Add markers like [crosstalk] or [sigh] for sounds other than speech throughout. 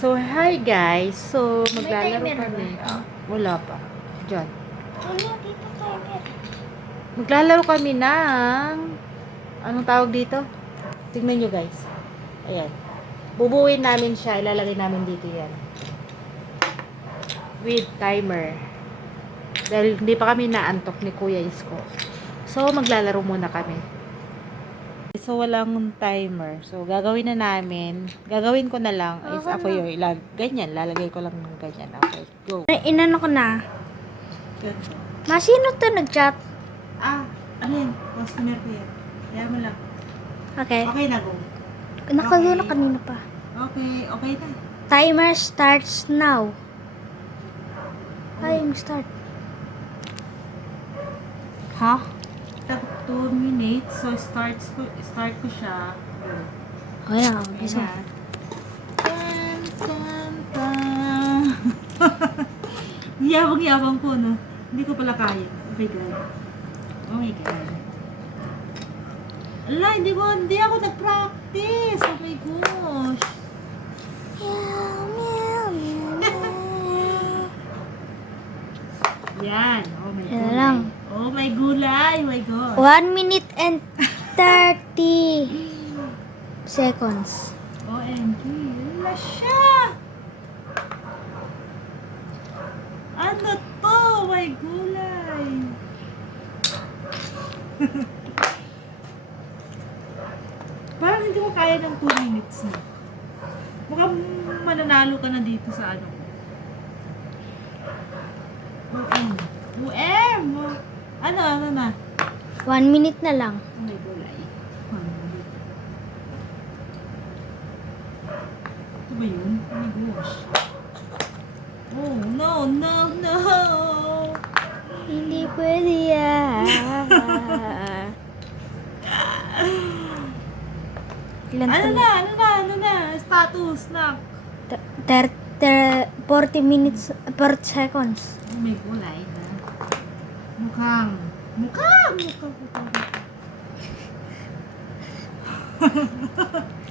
So, hi guys. So, maglalaro kami. Ah, wala pa. Diyan. Wala, dito timer. Maglalaro kami ng... Anong tawag dito? Tingnan nyo guys. Ayan. Bubuin namin siya. Ilalagay namin dito yan. With timer. Dahil hindi pa kami naantok ni Kuya Isko. So, maglalaro muna kami. So, walang timer. So, gagawin na namin. Gagawin ko na lang is ako na. yun. Ilag, ganyan. Lalagay ko lang ng ganyan. Okay, go. Inano ko na. Ma, sino to nag-chat? Ah, ano yun? Customer ko yan. Kaya mo lang. Okay. Okay na, go. Nakago na Okay. kanina pa. Okay, okay na. Timer starts now. Ay, start. Ha? Tag 2 minutes. So, starts ko, start ko siya. Okay na, Ayan. Tan, tan, tan. [laughs] Yabang-yabang ko, no? Hindi ko pala kaya. Oh my God. Oh my God. Ala, hindi ko, hindi ako nag-practice. Oh my gosh. [laughs] Yan. Oh my Yan God. lang. Oh my gulay. Oh my God. One minute and 30 seconds. OMG. Wala siya. Ano to? My gulay. [laughs] Parang hindi ko kaya ng 2 minutes na. Mukhang mananalo ka na dito sa ano. UM. UM! Ano, ano na? One minute na lang. My gulay. One minute. Ito ba yun? Oh my gosh. Oh, no, no, no! Hindi pwede yan. Ano na, ano na, ano na? Status na. T- ter- ter- 40 minutes per seconds. My gulay? Mukhang, mukhang, mukhang, mukhang.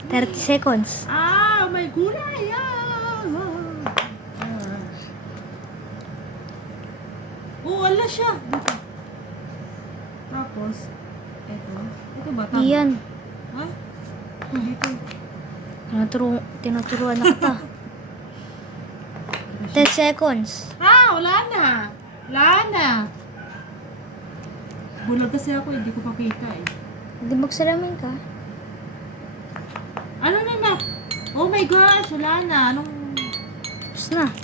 30 seconds. Ah, may gulay, ah! Ah. Oh, wala siya. Dito. Tapos, eto. Ito ba? Tama? Iyan. Ha? Dito. Tinuturo, tinuturuan na kita. 10 seconds. Ah, wala na. Wala na. Bulag kasi ako, hindi ko pakita eh. Hindi magsalamin ka. Ano na na? Oh my gosh, wala na. Anong... Tapos na. Na.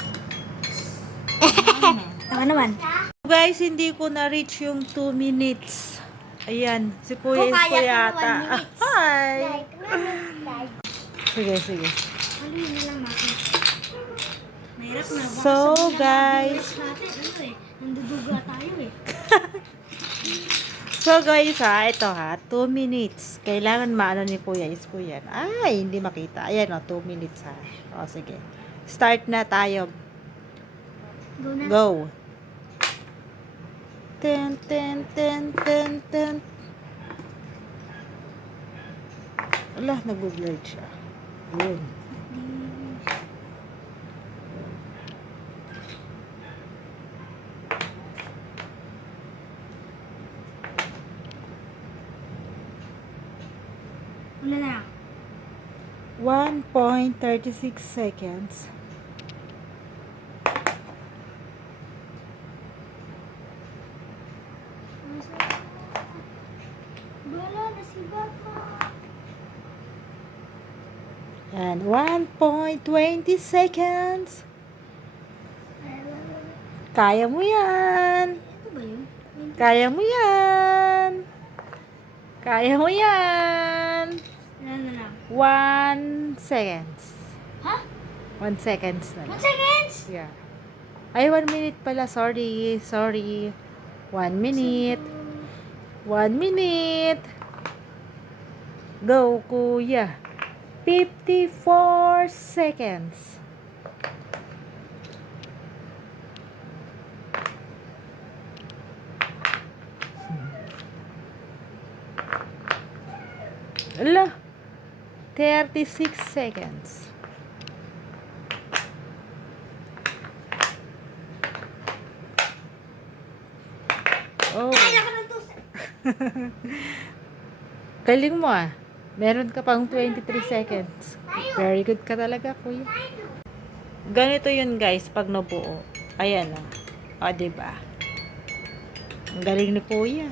Taka naman. Guys, hindi ko na-reach yung 2 minutes. Ayan, si Kuya is ko yata. minutes. Hi! Sige, sige. Na. So, guys. ano eh, nanduduga tayo eh. [laughs] So guys ha, ito ha, 2 minutes. Kailangan maano ni Kuya is ko yan. Ay, hindi makita. Ayan o, 2 minutes ha. O, sige. Start na tayo. Go na. Go. Ten, ten, ten, ten, ten. Wala, nag-blurred siya. Yun. Wala na. 1.36 seconds. Wala na si Baka. And 1.20 seconds. Kaya mo yan. Kaya mo yan. Kaya mo yan. Wala na lang. One seconds. Ha? One seconds na One seconds? Yeah. Ay, one minute pala. Sorry. Sorry. One minute. One minute. Go, kuya. 54 seconds. Ala. 36 seconds. Oh. [laughs] Galing mo ah. Meron ka pang 23 seconds. Very good ka talaga, kuya. Ganito yun, guys, pag nabuo. Ayan, oh. O, diba? Ang galing ni kuya.